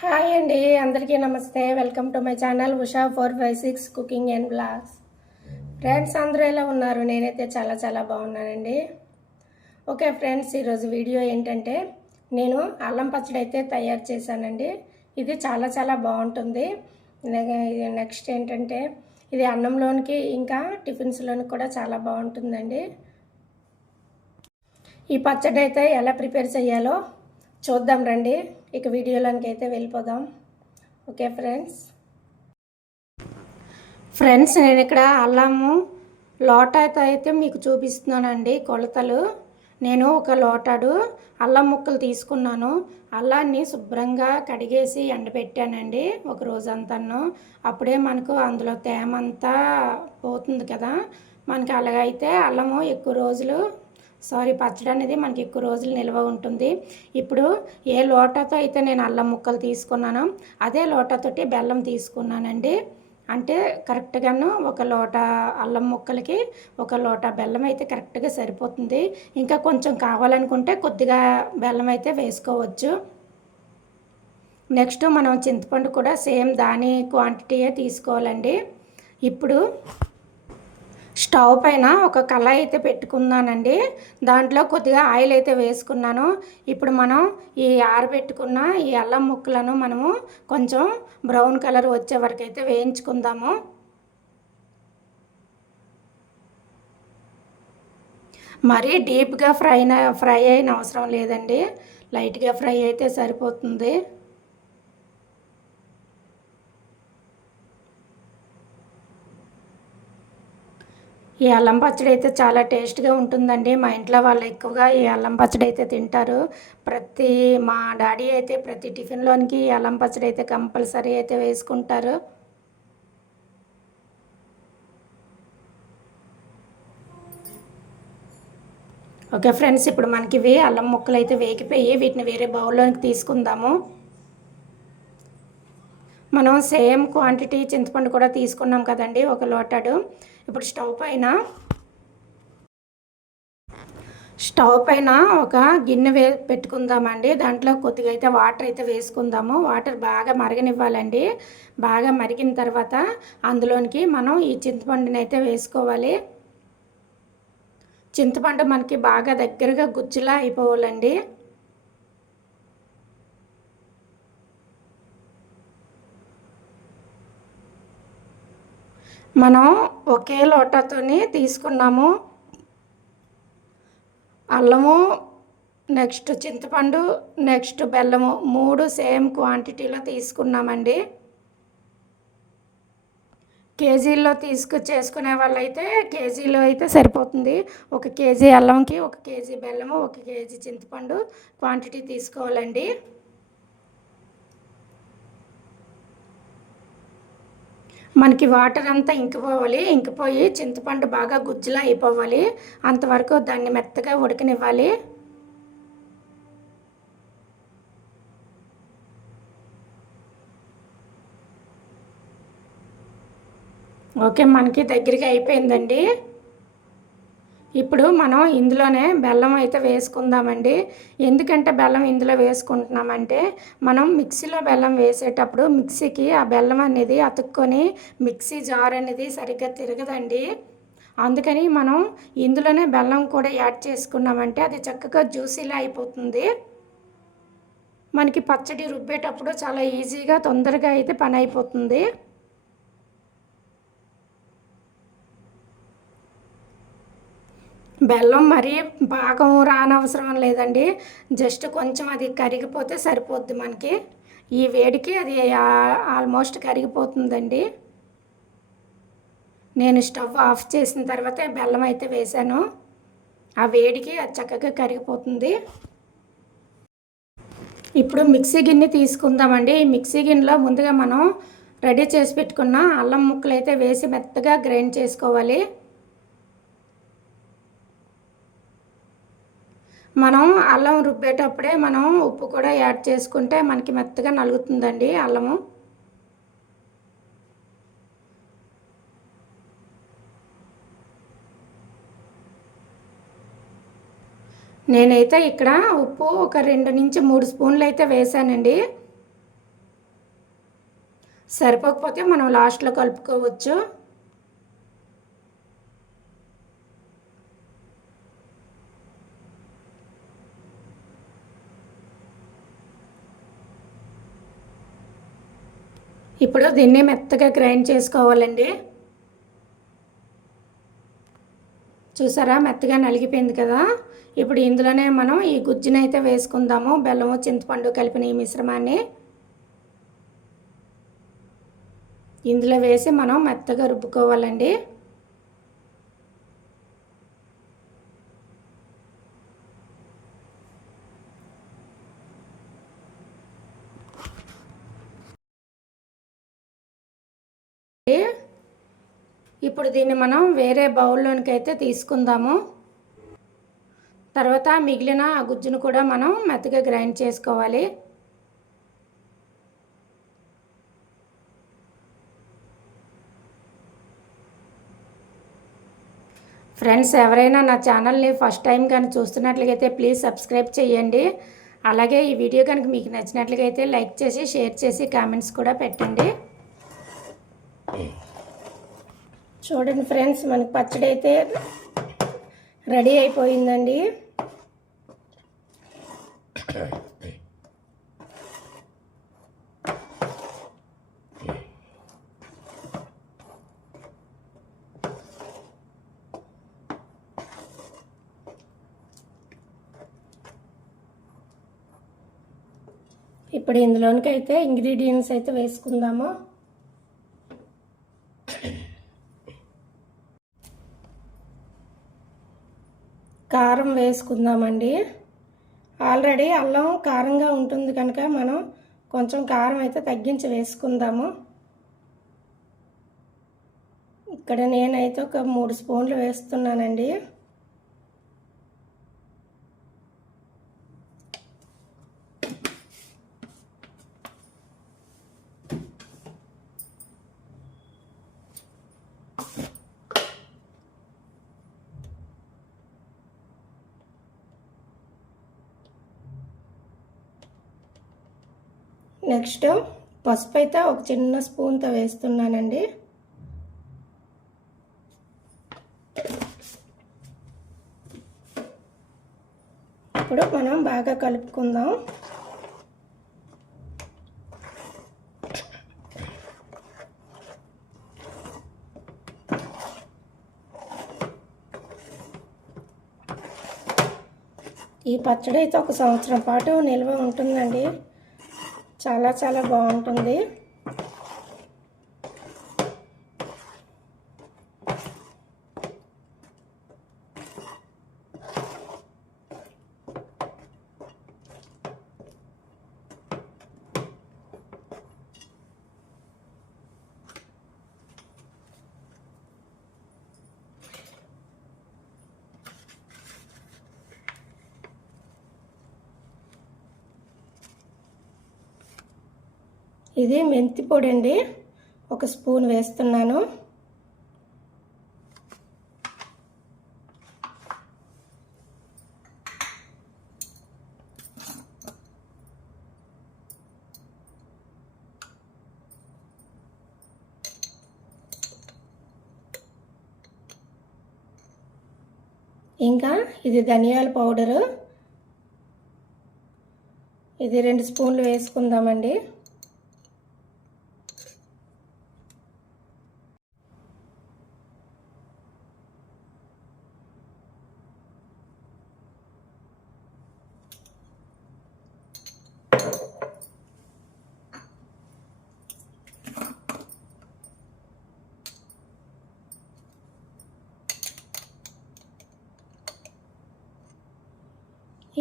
Hi అండి అందరికీ నమస్తే. Welcome to my channel Usha four five six cooking and blogs. Friends అందరూ ఎలా ఉన్నారు? నేనైతే చాలా చాలా బాగున్నానండి. ఓకే ఫ్రెండ్స్ ఈరోజు వీడియో ఏంటంటే నేను అల్లం పచ్చడి అయితే తయారు చేశానండి. ఇది చాలా చాలా బాగుంటుంది. నెక్స్ట్ ఏంటంటే ఇది అన్నంలోనికి ఇంకా టిఫిన్స్లోనికి కూడా చాలా బాగుంటుందండి. ఈ పచ్చడి అయితే ఎలా ప్రిపేర్ చేయాలో చూద్దాం రండి. ఇక వీడియోలోనికి అయితే వెళ్ళిపోదాం. Okay friends? ఫ్రెండ్స్ నేను ఇక్కడ అల్లము లోటాతో అయితే మీకు చూపిస్తున్నానండి కొలతలు. నేను ఒక లోటాడు అల్లం ముక్కలు తీసుకున్నాను. అల్లాన్ని శుభ్రంగా కడిగేసి ఎండబెట్టానండి ఒక రోజంతాను. అప్పుడే మనకు అందులో తేమ అంతా పోతుంది కదా. మనకి అలాగైతే అల్లము ఎక్కువ రోజులు సారీ పచ్చడి అనేది మనకి ఎక్కువ రోజులు నిల్వ ఉంటుంది. ఇప్పుడు ఏ లోటాతో అయితే నేను అల్లం ముక్కలు తీసుకున్నానో అదే లోటాతోటి బెల్లం తీసుకున్నానండి. అంటే కరెక్ట్గాను ఒక లోట అల్లం ముక్కలకి ఒక లోట బెల్లం అయితే కరెక్ట్గా సరిపోతుంది. ఇంకా కొంచెం కావాలనుకుంటే కొద్దిగా బెల్లం అయితే వేసుకోవచ్చు. నెక్స్ట్ మనం చింతపండు కూడా సేమ్ దాని క్వాంటిటీయే తీసుకోవాలండి. ఇప్పుడు స్టవ్ పైన ఒక కళాయి అయితే పెట్టుకున్నానండి. దాంట్లో కొద్దిగా ఆయిల్ అయితే వేసుకున్నాను. ఇప్పుడు మనం ఈ ఆరబెట్టుకున్న ఈ అల్లం ముక్కలను మనము కొంచెం బ్రౌన్ కలర్ వచ్చే వరకు అయితే వేయించుకుందాము. మరీ డీప్గా ఫ్రై ఫ్రై అయిన అవసరం లేదండి. లైట్గా ఫ్రై అయితే సరిపోతుంది. ఈ అల్లం పచ్చడి అయితే చాలా టేస్ట్గా ఉంటుందండి. మా ఇంట్లో వాళ్ళు ఎక్కువగా ఈ అల్లం పచ్చడి అయితే తింటారు. ప్రతి మా డాడీ అయితే ప్రతి టిఫిన్లోనికి ఈ అల్లం పచ్చడి అయితే కంపల్సరీ అయితే వేసుకుంటారు. ఓకే ఫ్రెండ్స్ ఇప్పుడు మనకి ఇవి అల్లం ముక్కలు అయితే వేగిపోయి వీటిని వేరే బౌల్లోనికి తీసుకుందాము. మనం సేమ్ క్వాంటిటీ చింతపండు కూడా తీసుకున్నాం కదండి ఒక లోటాడు. ఇప్పుడు స్టవ్ పైన స్టవ్ పైన ఒక గిన్నె వే పెట్టుకుందామండి. దాంట్లో కొద్దిగా అయితే వాటర్ అయితే వేసుకుందాము. వాటర్ బాగా మరగనివ్వాలండి. బాగా మరిగిన తర్వాత అందులోనికి మనం ఈ చింతపండుని అయితే వేసుకోవాలి. చింతపండు మనకి బాగా దగ్గరగా గుజ్జులా అయిపోవాలండి. మనం ఒకే లోటాతోని తీసుకున్నాము. అల్లము నెక్స్ట్ చింతపండు నెక్స్ట్ బెల్లము మూడు సేమ్ క్వాంటిటీలో తీసుకున్నామండి. కేజీల్లో తీసుకు చేసుకునే వాళ్ళైతే కేజీలో అయితే సరిపోతుంది. ఒక కేజీ అల్లంకి ఒక కేజీ బెల్లము ఒక కేజీ చింతపండు క్వాంటిటీ తీసుకోవాలండి. మనకి వాటర్ అంతా ఇంకిపోవాలి ఇంకిపోయి చింతపండు బాగా గుజ్జులా అయిపోవాలి. అంతవరకు దాన్ని మెత్తగా ఉడకనివ్వాలి. ఓకే మనకి దగ్గరగా అయిపోయిందండి. ఇప్పుడు మనం ఇందులోనే బెల్లం అయితే వేసుకుందామండి. ఎందుకంటే బెల్లం ఇందులో వేసుకుంటున్నామంటే మనం మిక్సీలో బెల్లం వేసేటప్పుడు మిక్సీకి ఆ బెల్లం అనేది అతుక్కొని మిక్సీ జార్ అనేది సరిగ్గా తిరగదండి. అందుకని మనం ఇందులోనే బెల్లం కూడా యాడ్ చేసుకున్నామంటే అది చక్కగా జ్యూసీలా అయిపోతుంది. మనకి పచ్చడి రుబ్బేటప్పుడు చాలా ఈజీగా తొందరగా అయితే పని అయిపోతుంది. బెల్లం మరీ పాకం రానవసరం లేదండి. జస్ట్ కొంచెం అది కరిగిపోతే సరిపోద్ది మనకి. ఈ వేడికి అది ఆల్మోస్ట్ కరిగిపోతుందండి. నేను స్టవ్ ఆఫ్ చేసిన తర్వాత బెల్లం అయితే వేశాను ఆ వేడికి అది చక్కగా కరిగిపోతుంది. ఇప్పుడు మిక్సీ గిన్నె తీసుకుందామండి. ఈ మిక్సీ గిన్నెలో ముందుగా మనం రెడీ చేసి పెట్టుకున్న అల్లం ముక్కలు అయితే వేసి మెత్తగా గ్రైండ్ చేసుకోవాలి. మనం అల్లం రుబ్బేటప్పుడే మనం ఉప్పు కూడా యాడ్ చేసుకుంటే మనకి మెత్తగా నలుగుతుందండి అల్లము. నేనైతే ఇక్కడ ఉప్పు ఒక రెండు నుంచి మూడు స్పూన్లు అయితే వేసానండి. సరిపోకపోతే మనం లాస్ట్లో కలుపుకోవచ్చు. ఇప్పుడు దీన్ని మెత్తగా గ్రైండ్ చేసుకోవాలండి. చూసారా? మెత్తగా నలిగిపోయింది కదా? ఇప్పుడు ఇందులోనే మనం ఈ గుజ్జునైతే వేసుకుందాము. బెల్లము చింతపండు కలిపిన ఈ మిశ్రమాన్ని. ఇందులో వేసి మనం మెత్తగా రుబ్బుకోవాలండి. ఇప్పుడు దీన్ని మనం వేరే బౌల్లోనికి అయితే తీసుకుందాము. తర్వాత మిగిలిన ఆ గుజ్జును కూడా మనం మెత్తగా గ్రైండ్ చేసుకోవాలి. ఫ్రెండ్స్ ఎవరైనా నా ఛానల్ని ఫస్ట్ టైం కానీ చూస్తున్నట్లయితే ప్లీజ్ సబ్స్క్రైబ్ చేయండి. అలాగే ఈ వీడియో కనుక మీకు నచ్చినట్లయితే లైక్ చేసి షేర్ చేసి కామెంట్స్ కూడా పెట్టండి. చూడండి ఫ్రెండ్స్ మనకి పచ్చడి అయితే రెడీ అయిపోయిందండి. ఇప్పుడు ఇందులోనికి అయితే ఇంగ్రీడియంట్స్ అయితే వేసుకుందాము. కారం వేసుకుందామండి. ఆల్రెడీ అల్లం కారంగా ఉంటుంది కనుక మనం కొంచెం కారం అయితే తగ్గించి వేసుకుందాము. ఇక్కడ నేనైతే ఒక మూడు స్పూన్లు వేస్తున్నానండి. నెక్స్ట్ పసుపు అయితే ఒక చిన్న స్పూన్తో వేస్తున్నానండి. ఇప్పుడు మనం బాగా కలుపుకుందాం. ఈ పచ్చడి అయితే ఒక సంవత్సరం పాటు నిల్వ ఉంటుందండి. చాలా చాలా బాగుంటుంది. ఇది మెంతి పొడి అండి ఒక స్పూన్ వేస్తున్నాను. ఇంకా ఇది ధనియాల పౌడరు. ఇది రెండు స్పూన్లు వేసుకుందామండి.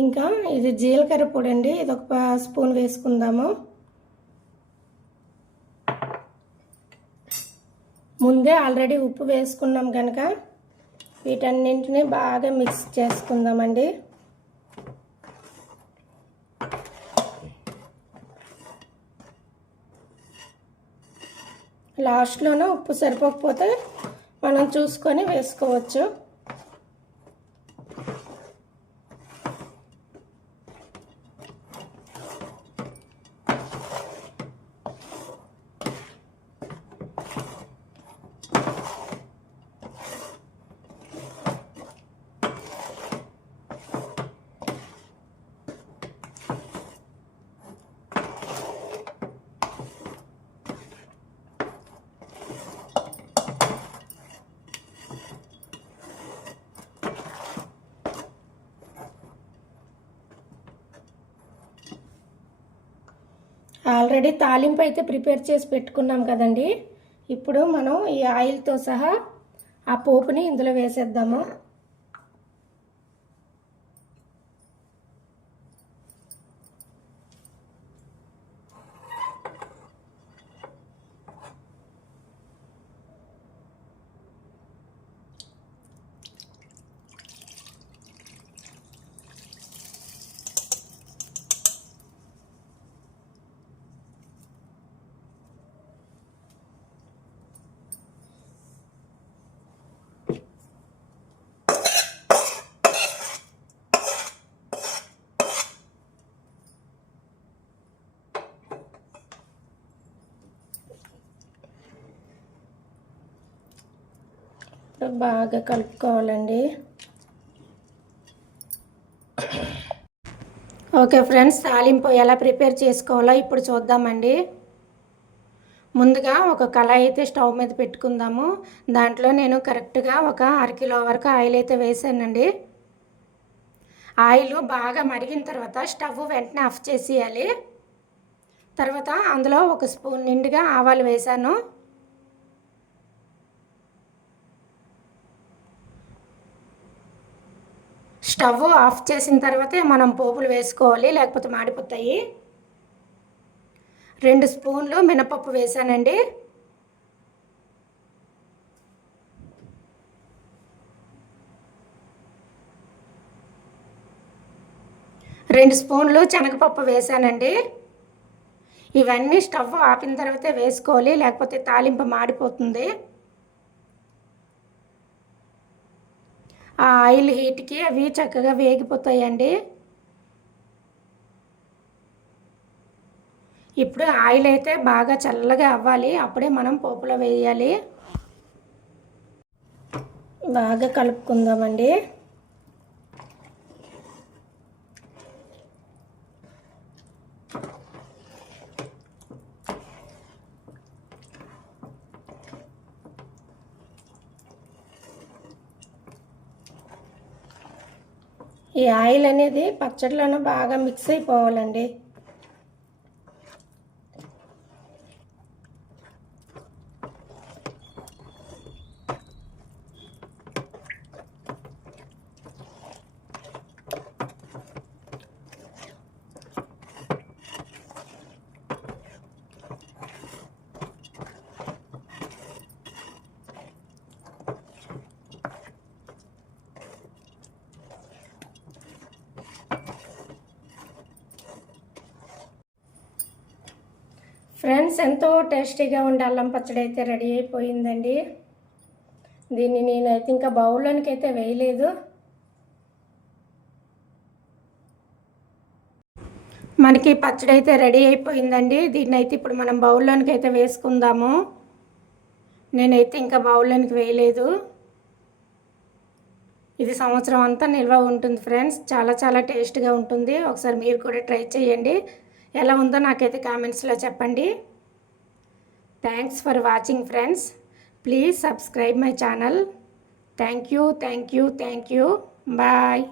ఇంకా ఇది జీలకర్ర పొడి అండి ఇది ఒక స్పూన్ వేసుకుందాము. ముందే ఆల్రెడీ ఉప్పు వేసుకున్నాం కనుక వీటన్నింటినీ బాగా మిక్స్ చేసుకుందామండి. లాస్ట్లోనే ఉప్పు సరిపోకపోతే మనం చూసుకొని వేసుకోవచ్చు. ఆల్రెడీ తాలింపు అయితే ప్రిపేర్ చేసి పెట్టుకున్నాం కదండి. ఇప్పుడు మనం ఈ ఆయిల్తో సహా ఆ పోపుని ఇందులో వేసేద్దాము. బాగా కలుపుకోవాలండి. ఓకే ఫ్రెండ్స్ తాలింపు ఎలా ప్రిపేర్ చేసుకోవాలో ఇప్పుడు చూద్దామండి. ముందుగా ఒక కళాయి అయితే స్టవ్ మీద పెట్టుకుందాము. దాంట్లో నేను కరెక్ట్గా ఒక అరకిలో వరకు ఆయిల్ అయితే వేసానండి. ఆయిల్ బాగా మరిగిన తర్వాత స్టవ్ వెంటనే ఆఫ్ చేసేయాలి. తర్వాత అందులో ఒక స్పూన్ నిండుగా ఆవాలు వేసాను. స్టవ్ ఆఫ్ చేసిన తర్వాతే మనం పోపులు వేసుకోవాలి లేకపోతే మాడిపోతాయి. రెండు స్పూన్లు మినపప్పు వేసానండి. రెండు స్పూన్లు శనగపప్పు వేసానండి. ఇవన్నీ స్టవ్ ఆపిన తర్వాతే వేసుకోవాలి లేకపోతే తాలింపు మాడిపోతుంది. ఆ ఆయిల్ హీట్కి అవి చక్కగా వేగిపోతాయండి. ఇప్పుడు ఆయిల్ అయితే బాగా చల్లగా అవ్వాలి. అప్పుడే మనం పోపులో వేయాలి. బాగా కలుపుకుందామండి. ఈ ఆయిల్ అనేది పచ్చడిలోనూ బాగా మిక్స్ అయిపోవాలండి. ఫ్రెండ్స్ ఎంతో టేస్టీగా ఉండే అల్లం పచ్చడి అయితే రెడీ అయిపోయిందండి. దీన్ని నేనైతే ఇంకా బౌల్లోనికి అయితే వేయలేదు. మనకి పచ్చడి అయితే రెడీ అయిపోయిందండి. దీన్ని అయితే ఇప్పుడు మనం బౌల్లోనికి అయితే వేసుకుందాము. నేనైతే ఇంకా బౌల్లోనికి వేయలేదు. ఇది సంవత్సరం అంతా నిల్వ ఉంటుంది ఫ్రెండ్స్. చాలా చాలా టేస్ట్గా ఉంటుంది. ఒకసారి మీరు కూడా ట్రై చేయండి. ఎలా ఉందో నాకైతే కామెంట్స్లో చెప్పండి. Thanks for watching friends please subscribe my channel thank you thank you thank you bye